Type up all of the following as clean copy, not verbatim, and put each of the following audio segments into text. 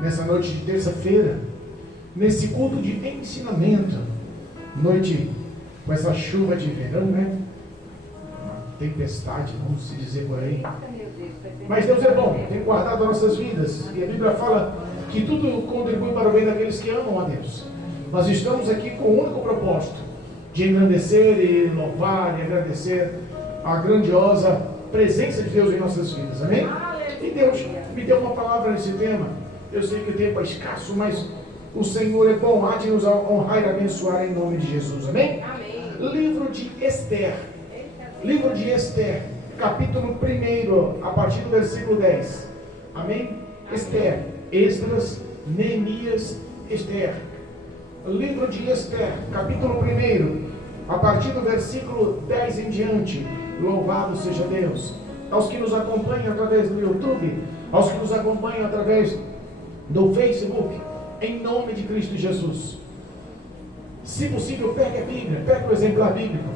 nessa noite de terça-feira, nesse culto de ensinamento, noite com essa chuva de verão, né? Uma tempestade, vamos se dizer por aí. Mas Deus é bom, tem guardado nossas vidas, e a Bíblia fala que tudo contribui para o bem daqueles que amam a Deus. Nós estamos aqui com o único propósito de engrandecer e louvar e agradecer a grandiosa presença de Deus em nossas vidas, amém? E Deus me deu uma palavra nesse tema. Eu sei que o tempo é escasso, mas o Senhor é bom, há de nos honrar e abençoar em nome de Jesus, amém? Amém. Livro de Esther, capítulo 1, a partir do versículo 10, amém? Esther, Esdras, Neemias, Esther. Livro de Esther, capítulo 1, a partir do versículo 10 em diante. Louvado seja Deus. Aos que nos acompanham através do YouTube, aos que nos acompanham através do Facebook, em nome de Cristo Jesus. Se possível, pegue a Bíblia, pegue o exemplar bíblico.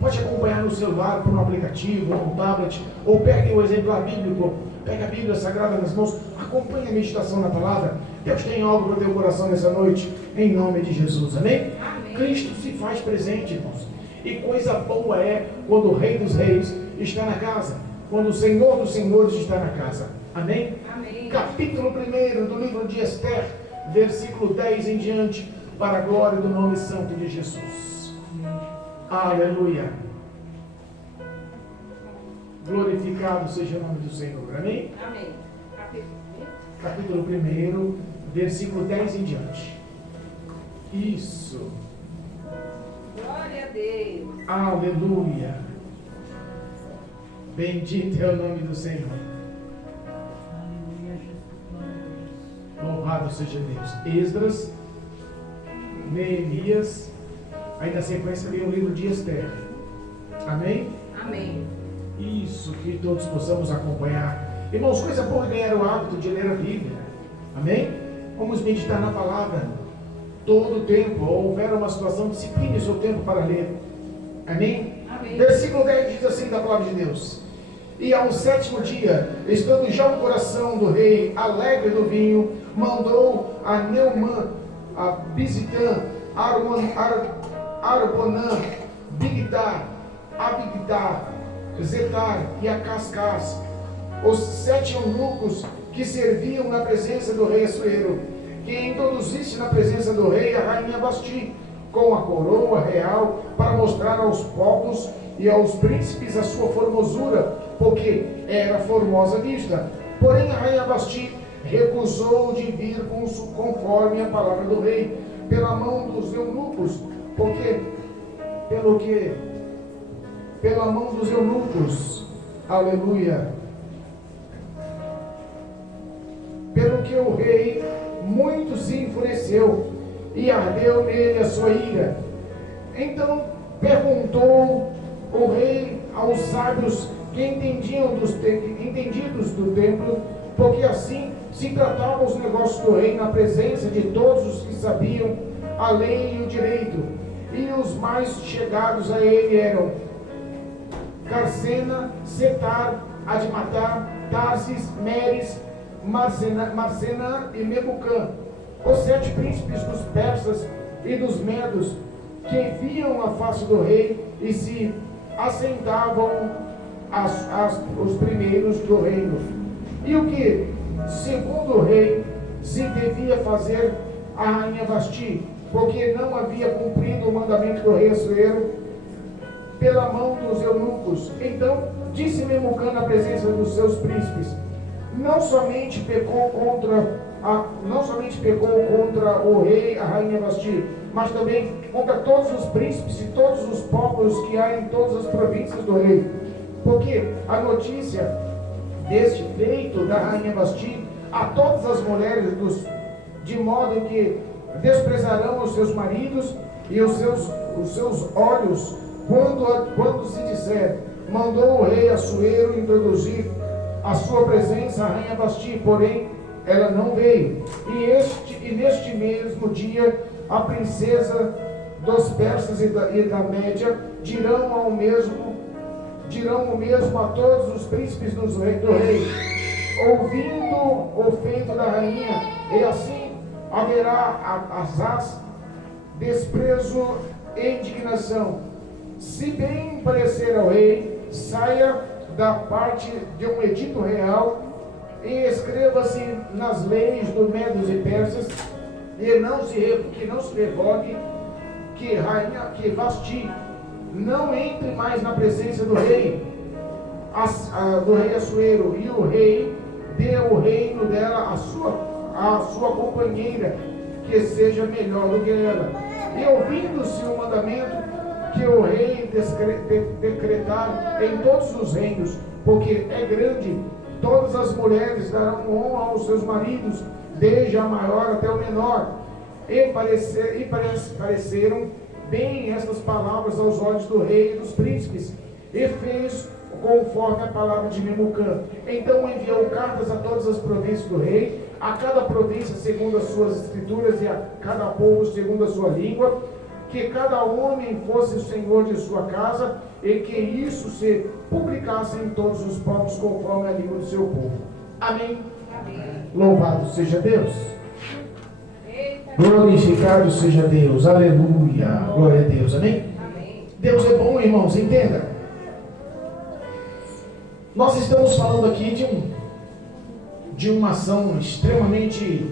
Pode acompanhar no celular, por um aplicativo, ou um tablet, ou pegue o exemplar bíblico, pegue a Bíblia Sagrada nas mãos, acompanhe a meditação na palavra. Deus tem algo para o teu coração nessa noite, em nome de Jesus, amém? Amém. Cristo se faz presente, irmãos. E coisa boa é quando o Rei dos Reis está na casa, quando o Senhor dos Senhores está na casa, amém? Amém. Capítulo 1 do livro de Esther, versículo 10 em diante, para a glória do nome santo de Jesus. Amém. Aleluia. Glorificado seja o nome do Senhor, amém? Amém. Capítulo 1, versículo 10 em diante. Isso. Glória a Deus. Aleluia. Bendito é o nome do Senhor. Louvado seja Deus. Esdras, Neemias, aí na sequência vem o livro de Esther. Amém? Amém. Isso, que todos possamos acompanhar. Irmãos, coisa boa ganhar o hábito de ler a Bíblia. Amém? Vamos meditar na palavra todo o tempo. Ou houver uma situação, discipline o seu tempo para ler. Amém? Amém. Versículo 10 diz assim da palavra de Deus: e ao 7º dia, estando já o coração do rei alegre do vinho, mandou a Neumã, a Bizitã, Arbonã, Bigtar, Abigtar, Zetar e a Cascas, os 7 eunucos que serviam na presença do rei Assuero, que introduzisse na presença do rei a rainha Vasti, com a coroa real, para mostrar aos povos e aos príncipes a sua formosura, porque era formosa vista. Porém a rainha Vasti recusou de vir conforme a palavra do rei, pela mão dos eunucos, pela mão dos eunucos, aleluia, pelo que o rei muito se enfureceu e ardeu nele a sua ira. Então perguntou o rei aos sábios que entendidos do templo, porque assim se tratavam os negócios do rei na presença de todos os que sabiam a lei e o direito, e os mais chegados a ele eram Carsena, Setar, Admatar, Tarsis, Meres, Marcena e Memucã, os 7 príncipes dos persas e dos medos, que viam a face do rei e se assentavam os primeiros do reino. E o que, segundo o rei, se devia fazer a rainha Vasti, porque não havia cumprido o mandamento do rei Assuero pela mão dos eunucos. Então disse Memucã na presença dos seus príncipes: não somente pecou contra o rei, a rainha Vasti, mas também contra todos os príncipes e todos os povos que há em todas as províncias do rei. Porque a notícia deste feito da rainha Vasti a todas as mulheres de modo que desprezarão os seus maridos e os seus olhos, quando se disser: mandou o rei Assuero introduzir a sua presença a rainha Vasti, porém ela não veio. E neste mesmo dia a princesa dos persas e da Média dirão o mesmo a todos os príncipes do rei, ouvindo o feito da rainha, e assim haverá asaz, desprezo e indignação. Se bem parecer ao rei, saia da parte de um edito real e escreva-se nas leis dos medos e persas, e que não se revogue, que Vasti não entre mais na presença do rei Assuero, e o rei dê o reino dela à sua companheira, que seja melhor do que ela. E ouvindo-se o mandamento que o rei decretar em todos os reinos, porque é grande, todas as mulheres darão honra aos seus maridos, desde a maior até o menor. E pareceram bem estas palavras aos olhos do rei e dos príncipes, e fez conforme a palavra de Memucã. Então enviou cartas a todas as províncias do rei, a cada província segundo as suas escrituras, e a cada povo segundo a sua língua, que cada homem fosse o senhor de sua casa, e que isso se publicasse em todos os povos conforme a língua do seu povo. Amém. Amém. Louvado seja Deus. Eita. Glorificado seja Deus. Aleluia. Glória a Deus. Amém. Amém. Deus é bom, irmãos, entenda. Nós estamos falando aqui de uma ação extremamente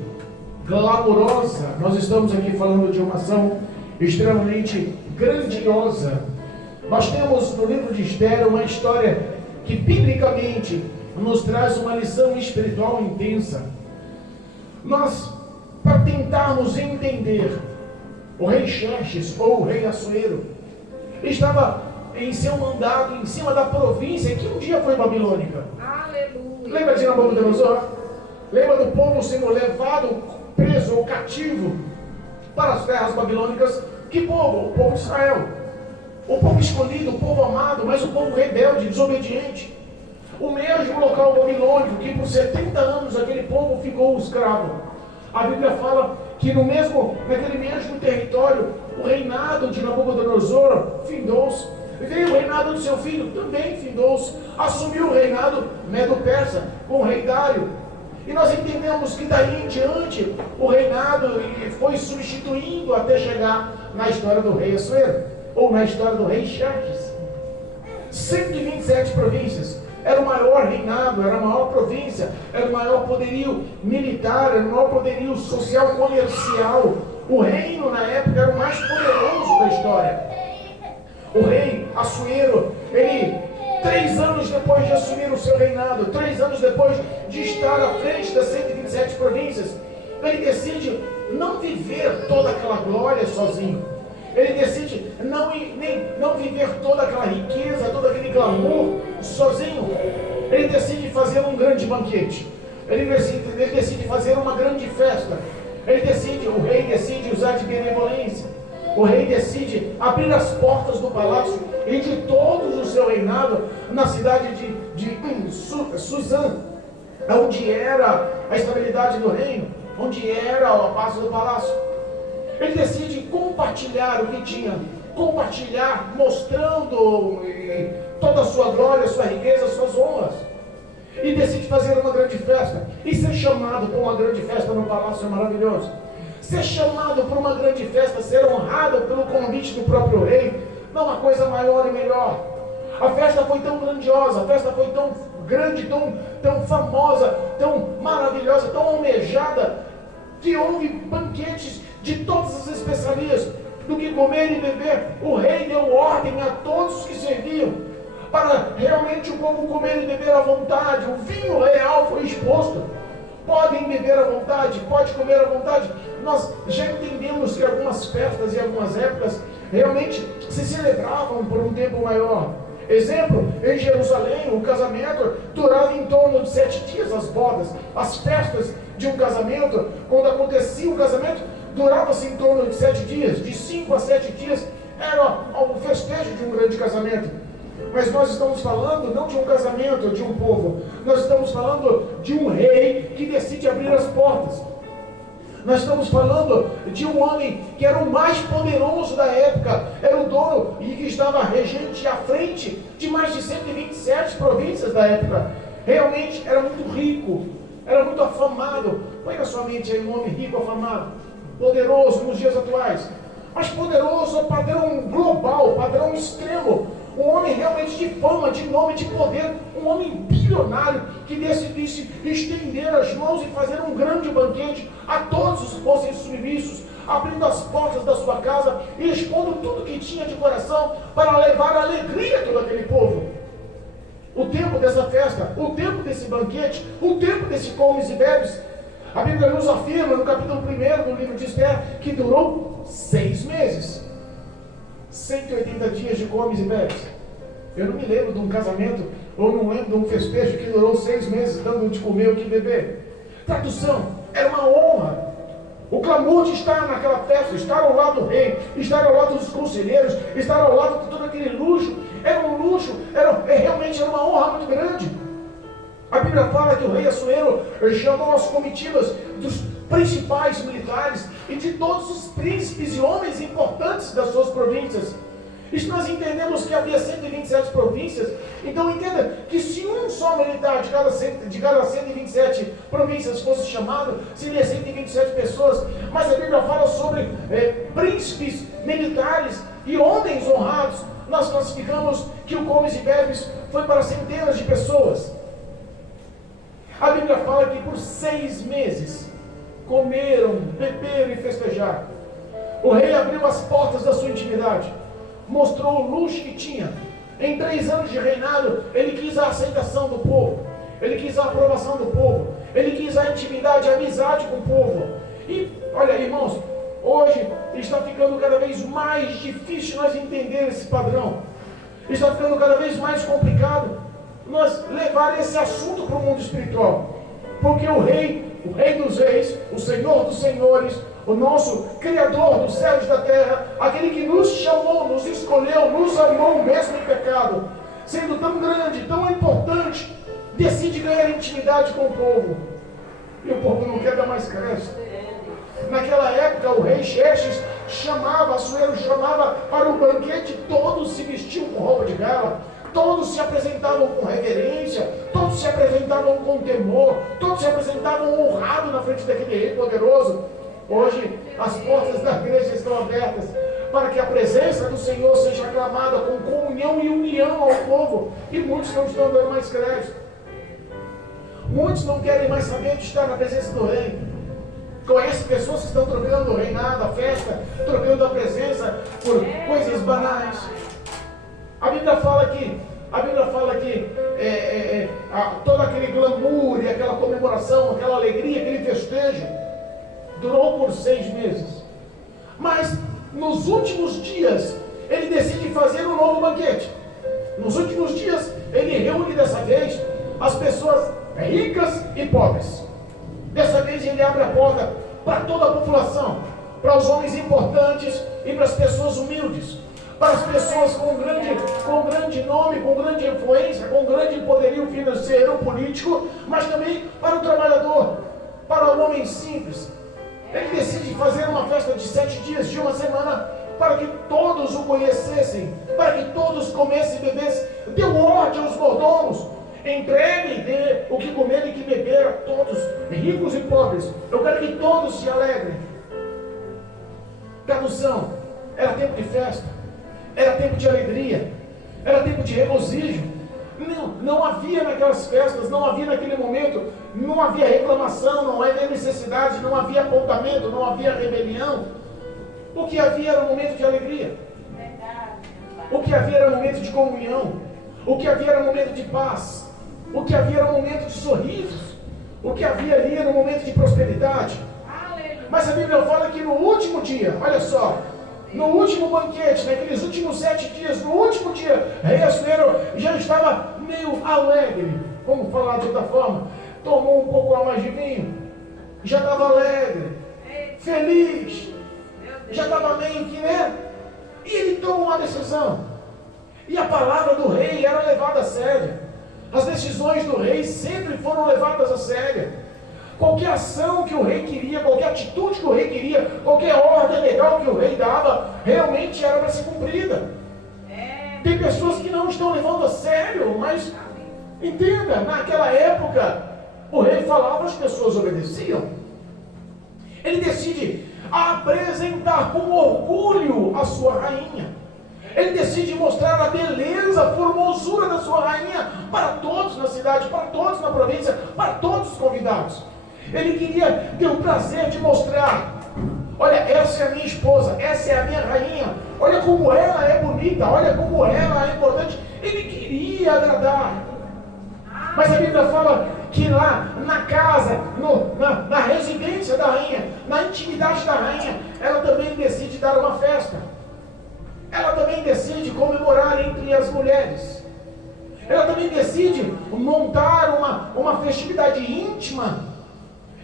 glamourosa. Nós estamos aqui falando de uma ação extremamente grandiosa. Nós temos no livro de Esther uma história que biblicamente nos traz uma lição espiritual intensa. Nós, para tentarmos entender, o rei Xerxes, ou o rei Assuero, estava em seu mandado em cima da província que um dia foi babilônica. Aleluia. Lembra de Nabucodonosor? Lembra do povo sendo levado, preso ou cativo para as terras babilônicas? Que povo? O povo de Israel. O povo escolhido, o povo amado, mas o povo rebelde, desobediente. O mesmo local babilônico que por 70 anos aquele povo ficou escravo. A Bíblia fala que naquele mesmo território, o reinado de Nabucodonosor findou-se. Veio o reinado do seu filho, também findou-se. Assumiu o reinado Medo-Persa com o rei Dário. E nós entendemos que daí em diante o reinado foi substituindo até chegar na história do rei Assuero, ou na história do rei Xerxes. 127 províncias. Era o maior reinado, era a maior província, era o maior poderio militar, era o maior poderio social, comercial. O reino na época era o mais poderoso da história. O rei Assuero, ele 3 anos depois de assumir o seu reinado, 3 anos depois de estar à frente das 127 províncias, ele decide não viver toda aquela glória sozinho. Ele decide não viver toda aquela riqueza, todo aquele glamour sozinho. Ele decide fazer um grande banquete. Ele decide fazer uma grande festa. O rei decide usar de benevolência. O rei decide abrir as portas do palácio e de todo o seu reinado na cidade de Suzã, onde era a estabilidade do reino, onde era a base do palácio. Ele decide compartilhar o que tinha, mostrando toda a sua glória, sua riqueza, suas honras. E decide fazer uma grande festa. E ser chamado para uma grande festa no palácio é maravilhoso. Ser chamado para uma grande festa, ser honrado pelo convite do próprio rei, não há coisa maior e melhor. A festa foi tão grandiosa, a festa foi tão grande, tão famosa, tão maravilhosa, tão almejada, que houve banquetes de todas as especiarias, do que comer e beber. O rei deu ordem a todos os que serviam, para realmente o povo comer e beber à vontade. O vinho real foi exposto. Podem beber à vontade, pode comer à vontade. Nós já entendemos que algumas festas e algumas épocas realmente se celebravam por um tempo maior. Exemplo, em Jerusalém, o casamento durava em torno de 7 dias, as bodas. As festas de um casamento, quando acontecia o casamento, durava-se em torno de 7 dias. De 5 a 7 dias era o festejo de um grande casamento. Mas nós estamos falando não de um casamento, de um povo. Nós estamos falando de um rei que decide abrir as portas. Nós estamos falando de um homem que era o mais poderoso da época, era o dono e que estava regente à frente de mais de 127 províncias da época. realmente era muito rico, era muito afamado. Põe na sua mente aí um homem rico, afamado, poderoso nos dias atuais, mas poderoso ao padrão global, padrão extremo. Um homem realmente de fama, de nome, de poder, um homem bilionário que decidisse estender as mãos e fazer um grande banquete a todos os que fossem submissos, abrindo as portas da sua casa e expondo tudo que tinha de coração para levar alegria a todo aquele povo. O tempo dessa festa, o tempo desse banquete, o tempo desse comes e bebes, a Bíblia nos afirma no capítulo 1 do livro de Esther que durou 6 meses. 180 dias de comes e bebes. Eu não me lembro de um casamento, ou não lembro de um festejo que durou 6 meses, dando de comer ou de beber. Tradução, era uma honra. O clamor de estar naquela festa, estar ao lado do rei, estar ao lado dos conselheiros, estar ao lado de todo aquele luxo, era um luxo, realmente era uma honra muito grande. A Bíblia fala que o rei Assuero chamou as comitivas dos principais militares e de todos os príncipes e homens importantes das suas províncias. Isso nós entendemos que havia 127 províncias. Então entenda que se um só militar de cada 127 províncias fosse chamado, seria 127 pessoas. Mas a Bíblia fala sobre príncipes militares e homens honrados. Nós classificamos que o comes e bebes foi para centenas de pessoas. A Bíblia fala que por 6 meses comeram, beberam e festejaram. O rei abriu as portas da sua intimidade, mostrou o luxo que tinha. Em 3 anos de reinado, ele quis a aceitação do povo, ele quis a aprovação do povo, ele quis a intimidade, a amizade com o povo. E olha, irmãos, hoje está ficando cada vez mais difícil nós entender esse padrão. Está ficando cada vez mais complicado nós levar esse assunto para o mundo espiritual. Porque o Rei dos Reis, o Senhor dos Senhores, o nosso Criador dos céus e da terra, aquele que nos chamou, nos escolheu, nos amou mesmo em pecado, sendo tão grande, tão importante, decide ganhar intimidade com o povo. E o povo não quer dar mais crédito. Naquela época o rei Xerxes Assuero chamava para o banquete, todos se vestiam com roupa de gala, todos se apresentavam com reverência, todos se apresentavam com temor, todos se apresentavam honrados na frente daquele rei poderoso. Hoje as portas da igreja estão abertas para que a presença do Senhor seja aclamada com comunhão e união ao povo, e muitos não estão dando mais crédito. Muitos não querem mais saber de estar na presença do rei. Conhece pessoas que estão trocando o reinado, a festa, trocando a presença por coisas banais. A Bíblia fala que todo aquele glamour e aquela comemoração, aquela alegria, aquele festejo durou por 6 meses. Mas nos últimos dias ele decide fazer um novo banquete. Nos últimos dias ele reúne dessa vez as pessoas ricas e pobres. Dessa vez ele abre a porta para toda a população, para os homens importantes e para as pessoas humildes, para as pessoas com grande nome, com grande influência, com grande poderio financeiro, político, mas também para o trabalhador, para o homem simples. Ele decide fazer uma festa de 7 dias, de uma semana, para que todos o conhecessem, para que todos comessem e bebessem. Deu ordem aos mordomos: entregue e dê o que comer e que beber a todos, ricos e pobres. Eu quero que todos se alegrem. Tradução: era tempo de festa, era tempo de alegria, era tempo de regozijo. Não havia naquelas festas, não havia naquele momento, não havia reclamação, não havia necessidade, não havia apontamento, não havia rebelião. O que havia era um momento de alegria. O que havia era um momento de comunhão. O que havia era um momento de paz. O que havia era um momento de sorrisos. O que havia ali era um momento de prosperidade. Mas a Bíblia fala que no último dia, olha só, no último banquete, naqueles últimos 7 dias, no último dia, rei Assuero já estava meio alegre, vamos falar de outra forma, tomou um pouco a mais de vinho, já estava alegre, feliz, já estava meio que, né? E ele tomou uma decisão, e a palavra do rei era levada a sério. As decisões do rei sempre foram levadas a sério. Qualquer ação que o rei queria, qualquer atitude que o rei queria, qualquer ordem legal que o rei dava, realmente era para ser cumprida. Tem pessoas que não estão levando a sério, mas Entenda, naquela época, o rei falava, as pessoas obedeciam. Ele decide apresentar com orgulho a sua rainha. Ele decide mostrar a beleza, a formosura da sua rainha para todos na cidade, para todos na província, para todos os convidados. Ele queria ter o prazer de mostrar: olha, essa é a minha esposa, essa é a minha rainha, olha como ela é bonita, olha como ela é importante. Ele queria agradar. Mas a Bíblia fala que lá na casa, na residência da rainha, na intimidade da rainha, ela também decide dar uma festa. Ela também decide comemorar entre as mulheres. Ela também decide montar uma festividade íntima.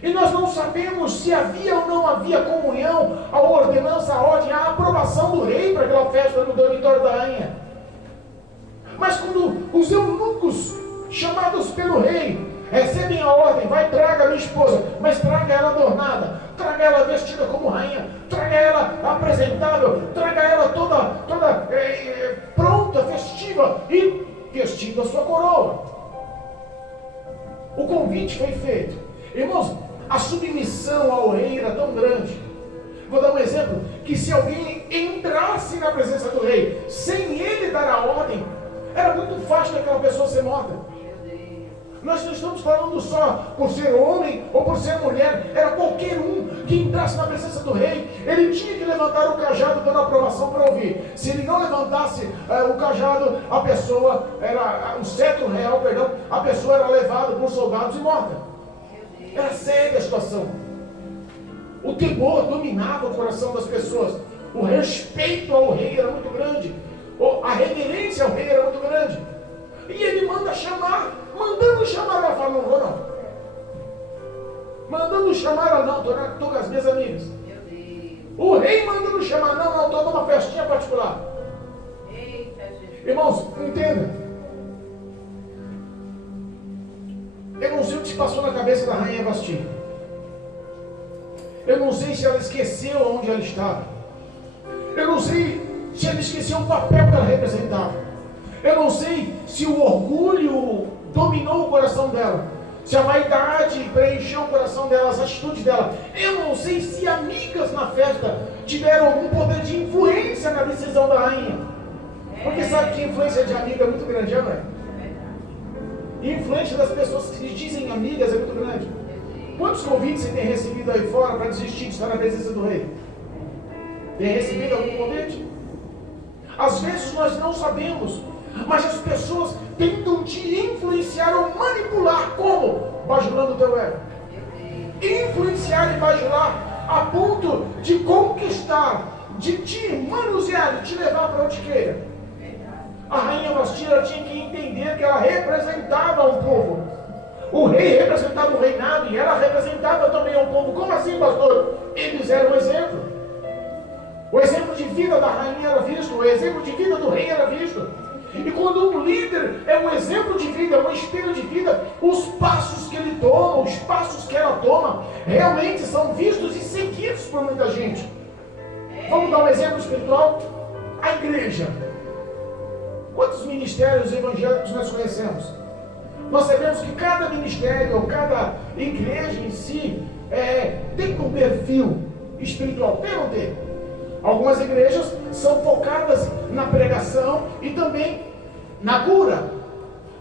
E nós não sabemos se havia ou não havia comunhão, a ordenança, a ordem, a aprovação do rei para aquela festa no dormitório da rainha. Mas quando os eunucos, chamados pelo rei, recebem a ordem: vai, traga minha esposa, mas traga ela adornada, traga ela vestida como rainha, traga ela apresentável, traga ela toda pronta, festiva, e vestindo a sua coroa. O convite foi feito. Irmãos, a submissão ao rei era tão grande. Vou dar um exemplo: que se alguém entrasse na presença do rei sem ele dar a ordem, era muito fácil daquela pessoa ser morta. Nós não estamos falando só por ser homem ou por ser mulher. Era qualquer um que entrasse na presença do rei. Ele tinha que levantar o cajado dando aprovação para ouvir. Se ele não levantasse o cajado, a pessoa era, o cetro real, perdão, a pessoa era levada por soldados e morta. Era séria a situação. O temor dominava o coração das pessoas. O respeito ao rei era muito grande. A reverência ao rei era muito grande. E ele manda chamar. Mandando chamar, ela fala: não vou não. Mandando chamar, ela: não, estou com as minhas amigas. O rei mandando chamar: não, estou numa festinha particular. Irmãos, entenda. Eu não sei o que se passou na cabeça da rainha Vasti. Eu não sei se ela esqueceu onde ela estava. Eu não sei se ela esqueceu o papel que ela representava. Eu não sei se o orgulho dominou o coração dela, se a vaidade preencheu o coração dela, as atitudes dela. Eu não sei se amigas na festa tiveram algum poder de influência na decisão da rainha. Porque sabe que a influência de amiga é muito grande, não é? E a influência das pessoas que se dizem amigas é muito grande. Quantos convites você tem recebido aí fora para desistir de estar na presença do rei? Tem recebido algum convite? Às vezes nós não sabemos, mas as pessoas tentam te influenciar ou manipular. Como? Bajulando o teu ego. Influenciar e bajular a ponto de conquistar, de te manusear, de te levar para onde queira. A rainha Vasti tinha que entender que ela representava um povo. O rei representava o reinado e ela representava também o povo. Como assim, pastor? Eles eram o exemplo. O exemplo de vida da rainha era visto, o exemplo de vida do rei era visto. E quando um líder é um exemplo de vida, um espelho de vida, os passos que ele toma, os passos que ela toma, realmente são vistos e seguidos por muita gente. Vamos dar um exemplo espiritual? A igreja. Quantos ministérios evangélicos nós conhecemos? Nós sabemos que cada ministério, ou cada igreja em si, tem um perfil espiritual. Tem ou não tem? Algumas igrejas são focadas na pregação e também na cura.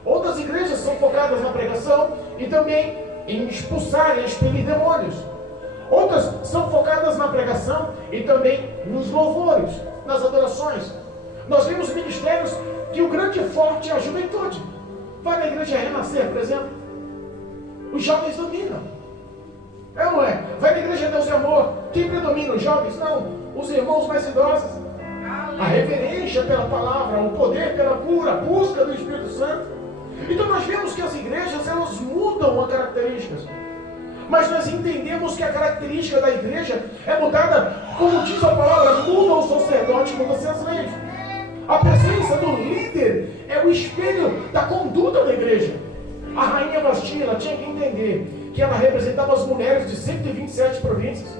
Outras igrejas são focadas na pregação e também em expulsar e expelir demônios. Outras são focadas na pregação e também nos louvores, nas adorações. Nós vemos ministérios que o grande forte é a juventude. Vai na igreja Renascer, por exemplo. Os jovens dominam. É ou não é? Vai na igreja Deus e Amor. Quem predomina? Os jovens? Não. Os irmãos mais idosos. A reverência pela palavra, o poder pela cura, a busca do Espírito Santo. Então nós vemos que as igrejas, elas mudam as características. Mas nós entendemos que a característica da igreja é mudada, como diz a palavra, muda o sacerdote, muda-se as leis. A presença do líder é o espelho da conduta da igreja. A rainha Vasti, ela tinha que entender que ela representava as mulheres de 127 províncias.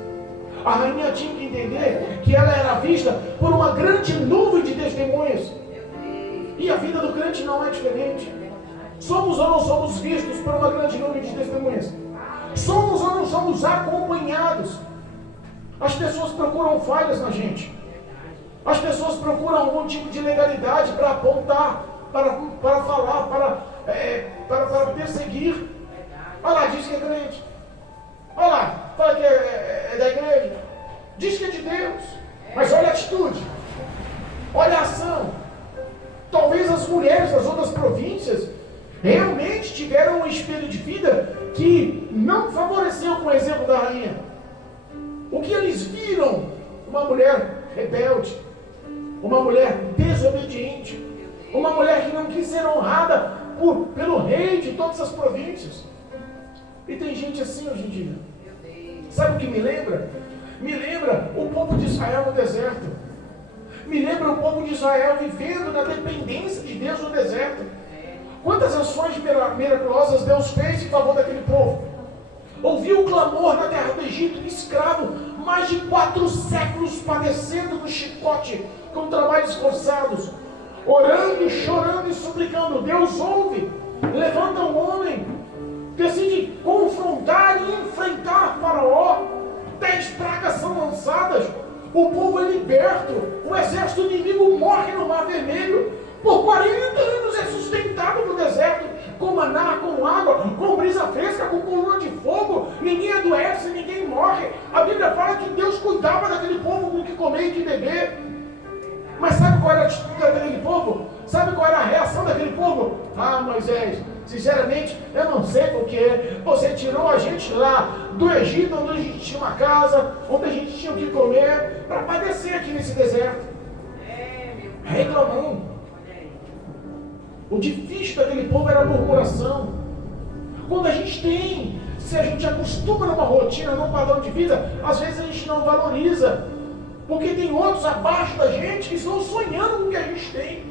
A rainha tinha que entender que ela era vista por uma grande nuvem de testemunhas. E a vida do crente não é diferente. Somos ou não somos vistos por uma grande número de testemunhas? Somos ou não somos acompanhados? As pessoas procuram falhas na gente. As pessoas procuram algum tipo de legalidade para apontar, para falar, para perseguir. Olha lá, diz que é crente. Olha lá, fala que é da igreja. Diz que é de Deus. Mas olha a atitude. Olha a ação. Talvez as mulheres das outras províncias realmente tiveram um espelho de vida que não favoreceu com o exemplo da rainha. O que eles viram? Uma mulher rebelde, uma mulher desobediente, uma mulher que não quis ser honrada pelo rei de todas as províncias. E tem gente assim hoje em dia. Sabe o que me lembra? Me lembra o povo de Israel no deserto. Me lembra o povo de Israel vivendo na dependência de Deus no deserto. Quantas ações miraculosas Deus fez em favor daquele povo? Ouviu o clamor na terra do Egito, escravo, mais de 4 séculos padecendo no chicote, com trabalhos forçados, orando, chorando e suplicando. Deus ouve, levanta um homem, decide confrontar e enfrentar Faraó. 10 pragas são lançadas, o povo é liberto, o exército inimigo morre no Mar Vermelho. Por 40 anos é sustentado no deserto, com maná, com água, com brisa fresca, com coluna de fogo. Ninguém adoece, ninguém morre. A Bíblia fala que Deus cuidava daquele povo com o que comer e que beber. Mas sabe qual era a atitude daquele povo? Sabe qual era a reação daquele povo? Ah, Moisés, sinceramente, eu não sei porquê. Você tirou a gente lá do Egito, onde a gente tinha uma casa, onde a gente tinha o que comer, para padecer aqui nesse deserto. Reclamando. O difícil daquele povo era a murmuração. Quando a gente tem, se a gente acostuma numa rotina, num padrão de vida, às vezes a gente não valoriza. Porque tem outros abaixo da gente que estão sonhando com o que a gente tem.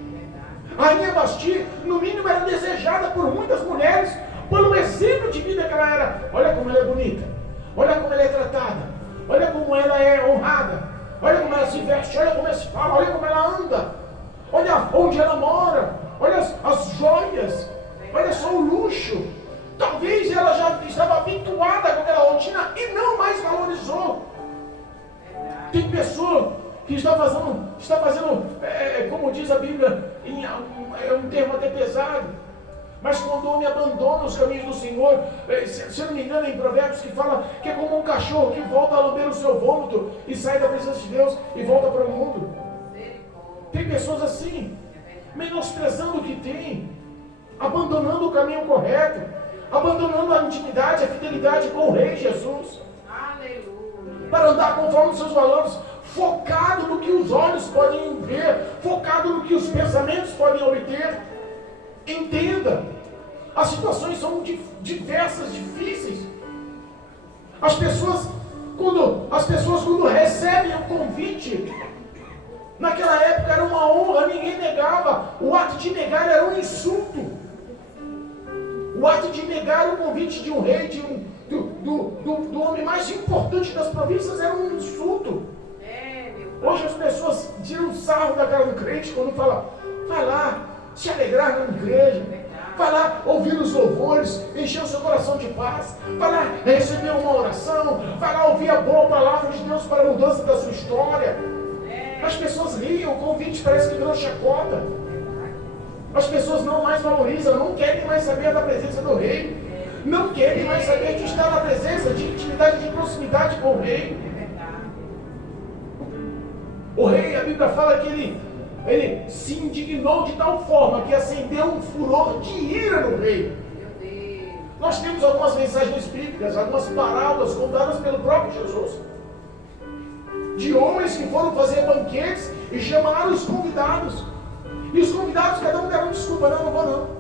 A rainha Vasti, no mínimo, era desejada por muitas mulheres, pelo exemplo de vida que ela era. Olha como ela é bonita, olha como ela é tratada, olha como ela é honrada, olha como ela se veste, olha como ela se fala, olha como ela anda, olha onde ela mora, olha as joias, olha só o luxo. Talvez ela já estava habituada com aquela rotina e não mais valorizou. Tem pessoa que está fazendo, como diz a Bíblia, é um termo até pesado, mas quando o homem abandona os caminhos do Senhor, se eu não me engano é em Provérbios que fala que é como um cachorro que volta a lamber o seu vômito e sai da presença de Deus e volta para o mundo. Tem pessoas assim, menosprezando o que tem, abandonando o caminho correto, abandonando a intimidade, a fidelidade com o Rei Jesus. Aleluia. Para andar conforme os seus valores, focado no que os olhos podem ver, focado no que os pensamentos podem obter. Entenda, as situações são diversas, difíceis. As pessoas quando recebem o convite, naquela época era uma honra, ninguém negava. O ato de negar era um insulto. O ato de negar o convite de um rei, do homem mais importante das províncias, era um insulto. Hoje as pessoas tiram sarro da cara do crente quando fala, vai lá, se alegrar na igreja, vai lá ouvir os louvores, encher o seu coração de paz, vai lá receber uma oração, vai lá ouvir a boa palavra de Deus para a mudança da sua história. As pessoas riem, o convite parece que virou chacota. As pessoas não mais valorizam, não querem mais saber da presença do rei, não querem mais saber de estar na presença, de intimidade, de proximidade com o rei. O rei, a Bíblia fala que ele se indignou de tal forma que acendeu um furor de ira no rei. Nós temos algumas mensagens bíblicas, algumas parábolas contadas pelo próprio Jesus, de homens que foram fazer banquetes e chamaram os convidados. E os convidados, cada um deram desculpa, não vou não.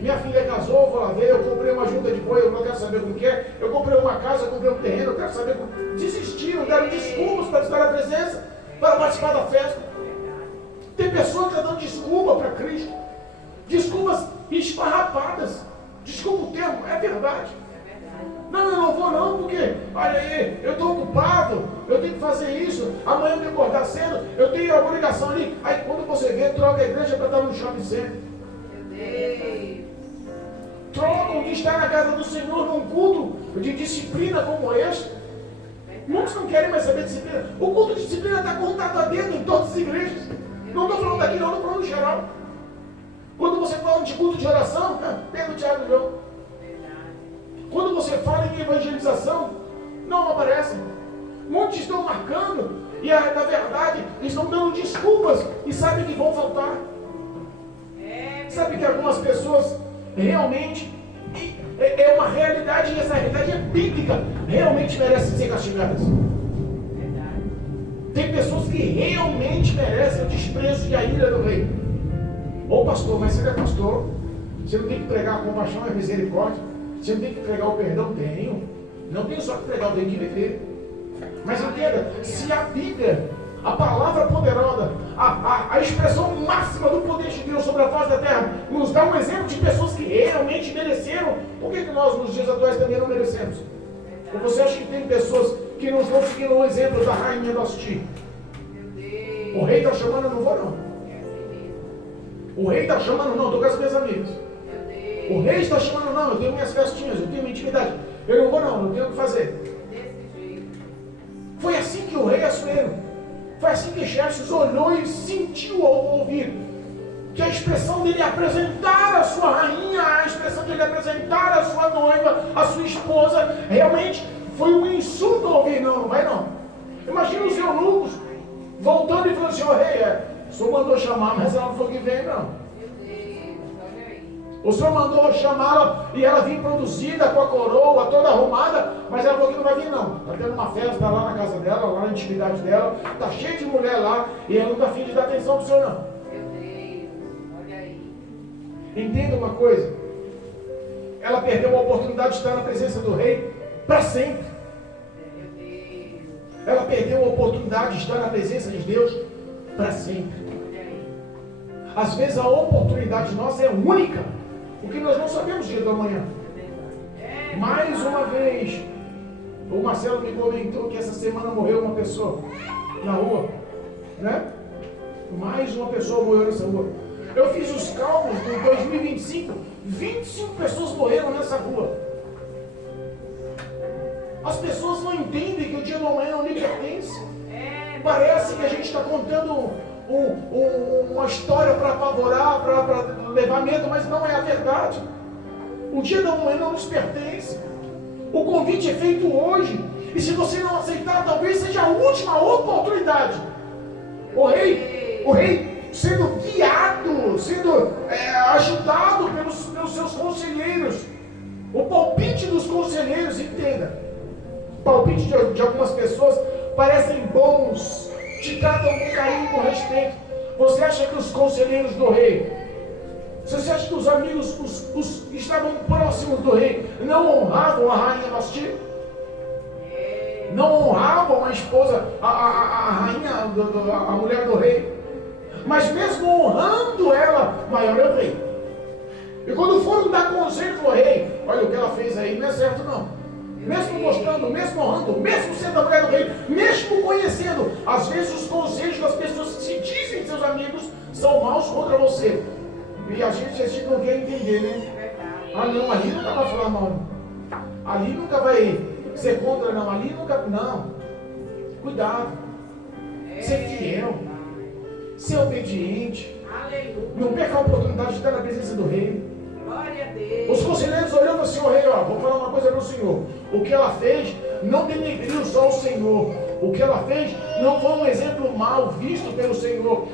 Minha filha casou, vou lá ver, eu comprei uma junta de boi, eu não quero saber como que é. Eu comprei uma casa, eu comprei um terreno, eu quero saber como. Desistiram, deram desculpas para estar na presença, para participar da festa. Tem pessoas que estão dando desculpa para Cristo. Desculpas esfarrapadas. Desculpa o termo, é verdade. Não, eu não vou não, porque, olha aí, eu estou ocupado, eu tenho que fazer isso, amanhã eu tenho que acordar cedo, eu tenho alguma ligação ali. Aí quando você vê, troca a igreja para estar no shopping center. trocam de estar na casa do Senhor num culto de disciplina como este. Muitos não querem mais saber de disciplina. O culto de disciplina está contado a dedo em todas as igrejas. Não estou falando daqui, não, estou falando geral. Quando você fala de culto de oração, Pedro, Tiago e João. Quando você fala em evangelização, não aparecem. Muitos estão marcando e, na verdade, estão dando desculpas e sabem que vão faltar. Sabe que algumas pessoas realmente é uma realidade, e essa realidade é bíblica, realmente merecem ser castigadas. Tem pessoas que realmente merecem o desprezo e a ira do rei. Ô pastor, mas você não é pastor, você não tem que pregar a compaixão e a misericórdia, você não tem que pregar o perdão? Tenho. Não tenho só que pregar, eu tenho que viver. Mas entenda, se a Bíblia, a palavra poderosa, a expressão máxima do poder de Deus sobre a face da terra, nos dá um exemplo de pessoas que realmente mereceram, por que nós nos dias atuais também não merecemos? Ou você acha que tem pessoas que não estão seguindo o exemplo da rainha Vasti? O rei está chamando, eu não vou não. O rei está chamando, não, estou com as minhas amigas. O rei está chamando, não, eu tenho minhas festinhas, eu tenho minha intimidade. Eu não vou não tenho o que fazer. Foi assim que o rei Assuero, foi assim que Xerxes olhou e sentiu ao ouvir que a expressão dele apresentar a sua rainha, a expressão dele apresentar a sua noiva, a sua esposa, realmente foi um insulto ao ouvir. Não vai não. Imagina os eunucos voltando e falando assim: ô rei, o senhor mandou chamar, mas ela não foi que veio não. O senhor mandou chamá-la e ela vinha produzida com a coroa toda arrumada, mas ela falou que não vai vir não. Está tendo uma festa lá na casa dela, lá na intimidade dela, está cheio de mulher lá e ela não está afim de dar atenção para o senhor não. Meu Deus, olha aí. Entenda uma coisa, ela perdeu a oportunidade de estar na presença do rei para sempre. Meu Deus. Ela perdeu a oportunidade de estar na presença de Deus para sempre. Olha aí. Às vezes a oportunidade nossa é única, porque nós não sabemos o dia do amanhã. Mais uma vez, o Marcelo me comentou que essa semana morreu uma pessoa na rua, né? Mais uma pessoa morreu nessa rua. Eu fiz os cálculos de 2025, 25 pessoas morreram nessa rua. As pessoas não entendem que o dia do amanhã não lhe pertence. Parece que a gente está contando uma história para apavorar, para levar medo, mas não é a verdade. O dia da manhã não nos pertence. O convite é feito hoje, e se você não aceitar, talvez seja a última oportunidade. O rei sendo guiado, sendo ajudado pelos seus conselheiros. O palpite dos conselheiros, entenda, o palpite de algumas pessoas parecem bons, te tratam com carinho, com respeito. Você acha que os conselheiros do rei, você acha que os amigos, os que estavam próximos do rei, não honravam a rainha Vasti? Não honravam a esposa, a rainha, a mulher do rei? Mas mesmo honrando ela, maior é o rei. E quando foram dar conselho para o rei, olha, o que ela fez aí não é certo não. Mesmo gostando, mesmo honrando, mesmo sendo a mulher do rei, mesmo conhecendo, às vezes os conselhos das pessoas que se dizem seus amigos são maus contra você. E a gente não quer entender, né? Ah não, ali nunca vai falar mal. Ali nunca vai ser contra, não. Ali nunca. Não. Cuidado. Ser fiel. Ser obediente. Não perca a oportunidade de estar na presença do rei. Glória a Deus. Os conselheiros olhando assim, o rei, ó, vou falar uma coisa para o senhor. O que ela fez não denegriu só o Senhor. O que ela fez não foi um exemplo mal visto pelo Senhor.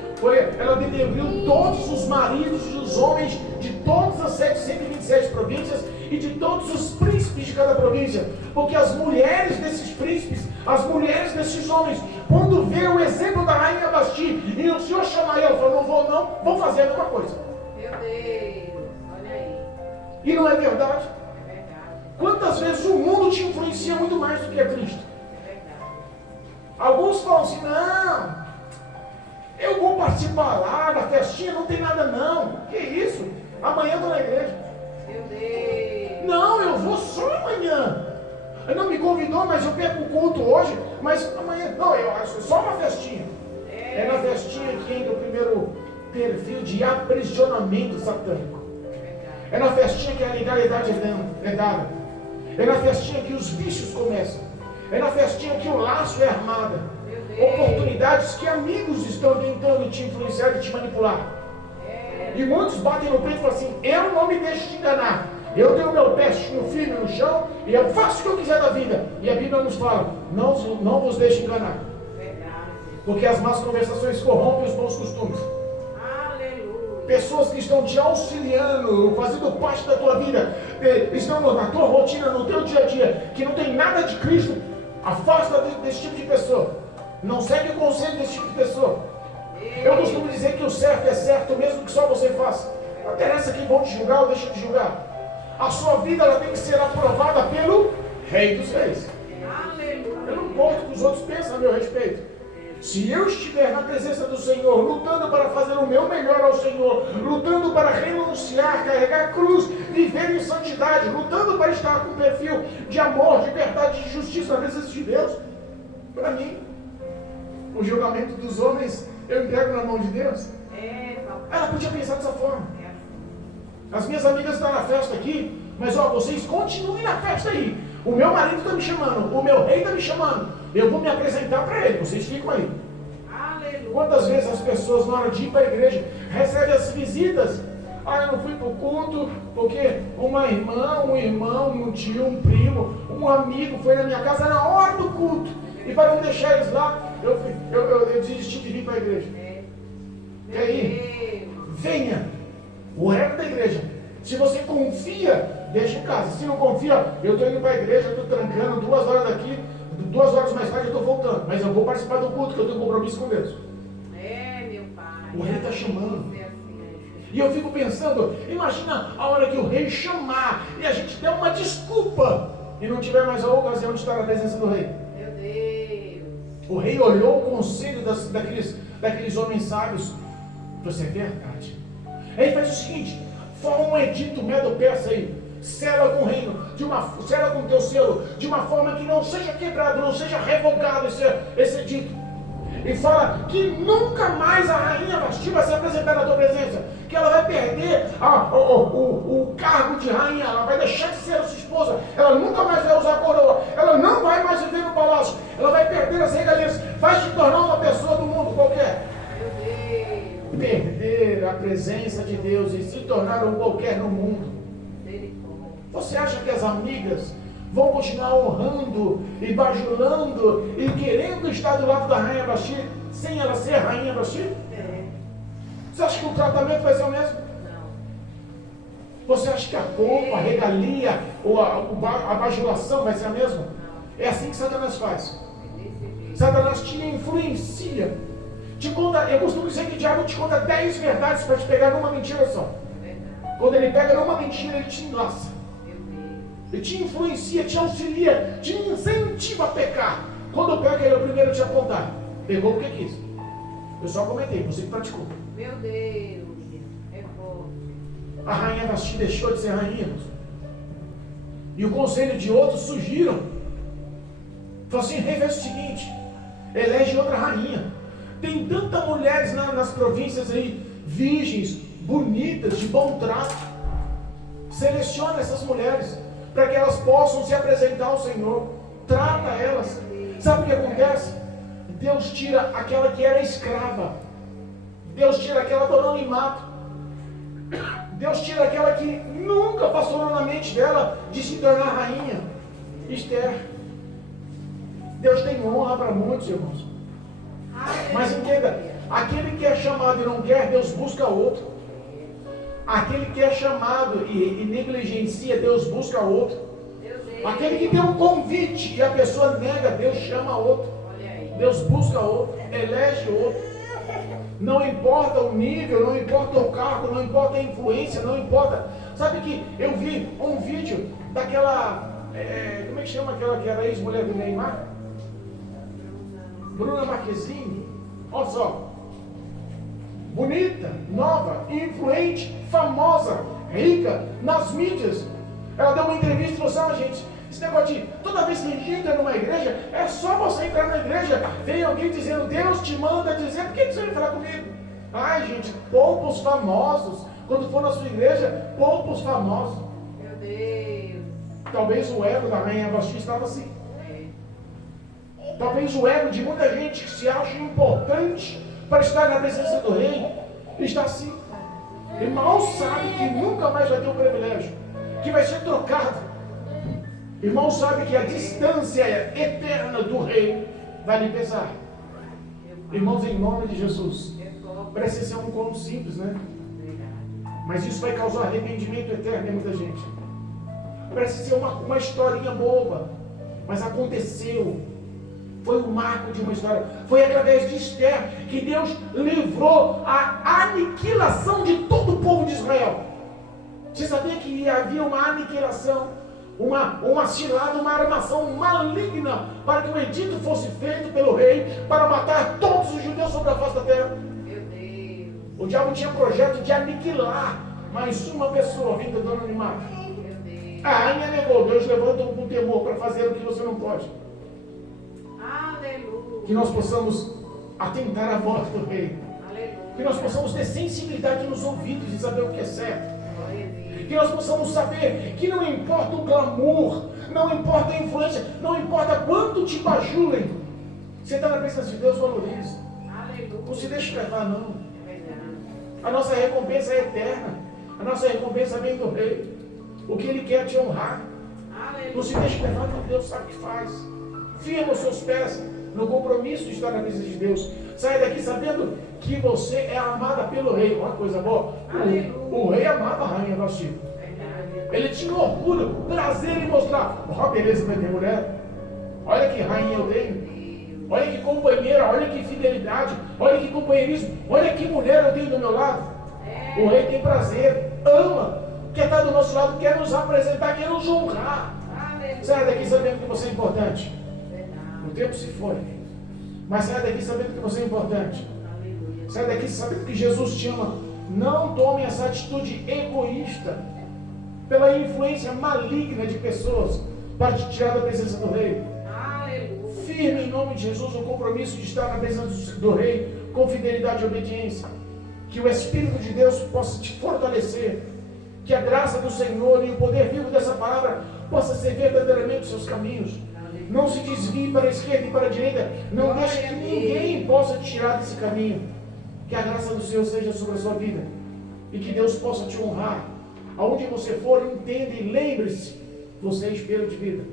Ela denegriu todos os maridos e os homens de todas as 727 províncias e de todos os príncipes de cada província. Porque as mulheres desses príncipes, as mulheres desses homens, quando vê o exemplo da rainha Vasti e o Senhor chamar ela, falou, não vou não, vou fazer a mesma coisa. Meu Deus, olha aí. E não é verdade? É verdade. Quantas vezes o mundo te influencia muito mais do que a Cristo? É verdade. Alguns falam assim, não, eu vou participar lá da festinha, não tem nada não. Que isso? Amanhã eu estou na igreja. Meu Deus. Não, eu vou só amanhã. Ele não me convidou, mas eu perco o culto hoje, mas amanhã, não, eu acho só uma festinha. É na festinha que entra o primeiro perfil de aprisionamento satânico. É na festinha que a legalidade é dada. É na festinha que os vícios começam. É na festinha que o laço é armado. Oportunidades que amigos estão tentando te influenciar e te manipular. E muitos batem no peito e falam assim: eu não me deixo te enganar. Eu tenho meu pé firme no chão e eu faço o que eu quiser da vida. E a Bíblia nos fala: não vos deixe enganar. Porque as más conversações corrompem os bons costumes. Pessoas que estão te auxiliando, fazendo parte da tua vida, estão na tua rotina, no teu dia a dia, que não tem nada de Cristo, afasta desse tipo de pessoa. Não segue o conselho desse tipo de pessoa. Eu costumo dizer que o certo é certo, mesmo que só você faça. Não interessa quem vão te julgar ou deixa de julgar. A sua vida ela tem que ser aprovada pelo Rei dos Reis. Eu não importo o que os outros pensam a meu respeito. Se eu estiver na presença do Senhor, lutando para fazer o meu melhor ao Senhor, lutando para renunciar, carregar a cruz, viver em santidade, lutando para estar com um perfil de amor, de verdade, de justiça na presença de Deus, para mim, o julgamento dos homens eu entrego na mão de Deus. Ela podia pensar dessa forma. As minhas amigas estão na festa aqui, mas vocês continuem na festa aí. O meu marido está me chamando, o meu rei está me chamando. Eu vou me apresentar para ele, vocês ficam aí. Aleluia. Quantas vezes as pessoas, na hora de ir para a igreja, recebem as visitas? Eu não fui para o culto porque uma irmã, um irmão, um tio, um primo, um amigo foi na minha casa na hora do culto. E para não deixar eles lá, eu desisti de vir para a igreja. E aí, venha, o horário da igreja. Se você confia, deixa em casa. Se não confia, eu estou indo para a igreja, estou trancando 2 horas daqui, 2 horas mais tarde eu estou voltando. Mas eu vou participar do culto, que eu tenho compromisso com Deus. Meu pai. O rei está chamando. E eu fico pensando, imagina a hora que o rei chamar e a gente der uma desculpa e não tiver mais a ocasião de estar na presença do rei. Meu Deus. O rei olhou o conselho daqueles homens sábios. Isso é verdade. Aí faz o seguinte: forma um edito medo-persa aí, sela com o reino, sela com o teu selo, de uma forma que não seja quebrado, não seja revogado esse edito. E fala que nunca mais a rainha Vasti vai se apresentar na tua presença, que ela vai perder o cargo de rainha, ela vai deixar de ser a sua esposa, ela nunca mais vai usar a coroa, ela não vai mais viver no palácio, ela vai perder as regalias, vai se tornar uma pessoa do mundo qualquer. Perder a presença de Deus e se tornar um qualquer no mundo. Você acha que as amigas vão continuar honrando e bajulando e querendo estar do lado da rainha Vasti sem ela ser rainha Vasti? Você acha que o tratamento vai ser o mesmo? Não. Você acha que a pompa, a regalia ou a bajulação vai ser a mesma? Não. É assim que Satanás faz. Satanás te influencia. Eu costumo dizer que o diabo te conta 10 verdades para te pegar numa mentira só. Quando ele pega numa mentira, ele te enlaça. Ele te influencia, te auxilia, te incentiva a pecar. Quando peca, ele é o primeiro a te apontar. Pegou porque quis. Eu só comentei, você que praticou. Meu Deus, é bom. A rainha Vasti deixou de ser rainha. E o conselho de outros surgiram. Falou assim: rei, faz o seguinte, elege outra rainha. Tem tantas mulheres nas províncias aí, virgens, bonitas, de bom trato. Seleciona essas mulheres, para que elas possam se apresentar ao Senhor. Trata elas. Sabe o que acontece? Deus tira aquela que era escrava. Deus tira aquela do anonimato. Deus tira aquela que nunca passou na mente dela de se tornar rainha. Esther. Deus tem honra para muitos, irmãos. Mas entenda, aquele que é chamado e não quer, Deus busca outro. Aquele que é chamado e negligencia, Deus busca outro. Aquele que tem um convite e a pessoa nega, Deus chama outro. Deus busca outro, elege outro. Não importa o nível, não importa o cargo, não importa a influência, não importa. Sabe que eu vi um vídeo daquela, como é que chama aquela que era ex-mulher do Neymar? Bruna Marquezine. Olha só. Bonita, nova, influente, famosa, rica, nas mídias. Ela deu uma entrevista e falou assim: gente, esse negócio de toda vez que a gente entra numa igreja, é só você entrar na igreja, vem alguém dizendo, Deus te manda dizer, por que você vem falar comigo? Ai, gente, poupa os famosos, Quando for na sua igreja, poucos famosos. Meu Deus. Talvez o ego da rainha Vasti estava assim. É. Talvez o ego de muita gente que se acha importante para estar na presença do rei está assim. E mal sabe que nunca mais vai ter o privilégio, que vai ser trocado. Irmão sabe que a distância eterna do rei vai lhe pesar. Irmãos, em nome de Jesus, parece ser um encontro simples, né? Mas isso vai causar arrependimento eterno em muita gente. Parece ser uma historinha boba, mas aconteceu. Foi o marco de uma história. Foi através de Esther que Deus livrou a aniquilação de todo o povo de Israel. Você sabia que havia uma aniquilação, uma cilada, uma armação maligna para que o edito fosse feito pelo rei para matar todos os judeus sobre a face da terra? Meu Deus. O diabo tinha projeto de aniquilar mais uma pessoa vinda do anonimato. Meu Deus. A rainha negou. Deus levanta com temor para fazer o que você não pode. Aleluia. Que nós possamos atentar à voz do rei. Aleluia. Que nós possamos ter sensibilidade nos ouvidos e saber o que é certo. Glória a Deus. Que nós possamos saber que não importa o glamour, não importa a influência, não importa quanto te bajulem. Você está na presença de Deus, valorize. Aleluia. Não se deixe levar, não. É verdade. A nossa recompensa é eterna. A nossa recompensa vem do rei. O que ele quer é te honrar. Não se deixe levar, porque Deus sabe o que faz. Firma os seus pés no compromisso de estar na presença de Deus. Saia daqui sabendo que você é amada pelo rei. Uma coisa boa. O rei amava a rainha Vasti. Verdade. Ele tinha orgulho, prazer em mostrar. Ó, beleza, vai ter mulher. Olha que rainha eu tenho. Olha que companheira, olha que fidelidade. Olha que companheirismo. Olha que mulher eu tenho do meu lado. O rei tem prazer, ama, quer estar do nosso lado, quer nos apresentar, quer nos honrar. Aleluia. Saia daqui sabendo que você é importante. Verdade. O tempo se foi. Mas saia daqui sabendo que você é importante. Aleluia. Saia daqui sabendo que Jesus te ama. Não tome essa atitude egoísta pela influência maligna de pessoas para te tirar da presença do rei. Aleluia. Firme em nome de Jesus o compromisso de estar na presença do rei com fidelidade e obediência. Que o Espírito de Deus possa te fortalecer. Que a graça do Senhor e o poder vivo dessa palavra possa ser verdadeiramente os seus caminhos. Não se desvie para a esquerda e para a direita. Não deixe que ninguém possa te tirar desse caminho. Que a graça do Senhor seja sobre a sua vida. E que Deus possa te honrar. Aonde você for, entenda e lembre-se. Você é espelho de vida.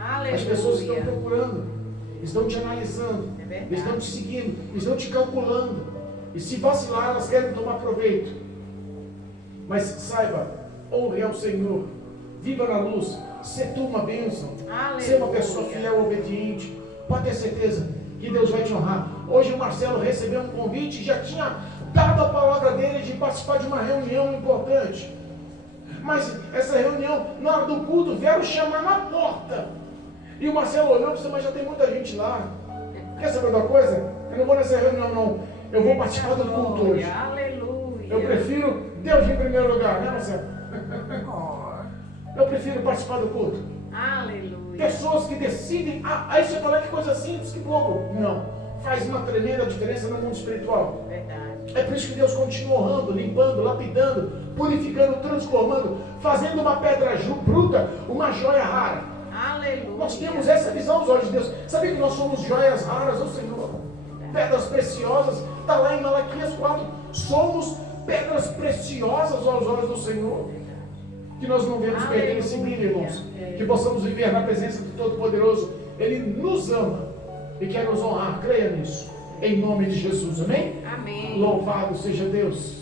Aleluia. As pessoas estão procurando. Estão te analisando. É verdade. Estão te seguindo. Estão te calculando. E se vacilar, elas querem tomar proveito. Mas saiba, honre ao Senhor. Viva na luz. Sê tu uma bênção. Aleluia. Sê uma pessoa fiel, obediente. Pode ter certeza que Deus vai te honrar. Hoje o Marcelo recebeu um convite e já tinha dado a palavra dele de participar de uma reunião importante. Mas essa reunião, na hora do culto, vieram chamar na porta. E o Marcelo olhou e disse, mas já tem muita gente lá. Quer saber de uma coisa? Eu não vou nessa reunião não. Eu vou participar do culto hoje. Aleluia. Eu prefiro Deus em primeiro lugar, né, Marcelo? Eu prefiro participar do culto. Aleluia. Pessoas que decidem. Aí você fala que coisa simples, que pouco. Não. Faz uma tremenda diferença no mundo espiritual. Verdade. É por isso que Deus continua honrando, limpando, lapidando, purificando, transformando, fazendo uma pedra bruta, uma joia rara. Aleluia. Nós temos essa visão aos olhos de Deus. Sabia que nós somos joias raras ao Senhor? Pedras preciosas. Está lá em Malaquias 4. Somos pedras preciosas aos olhos do Senhor. Que nós não devemos perder esse brilho, irmãos. Que possamos viver na presença do Todo-Poderoso. Ele nos ama e quer nos honrar. Creia nisso. Em nome de Jesus. Amém? Amém. Louvado seja Deus.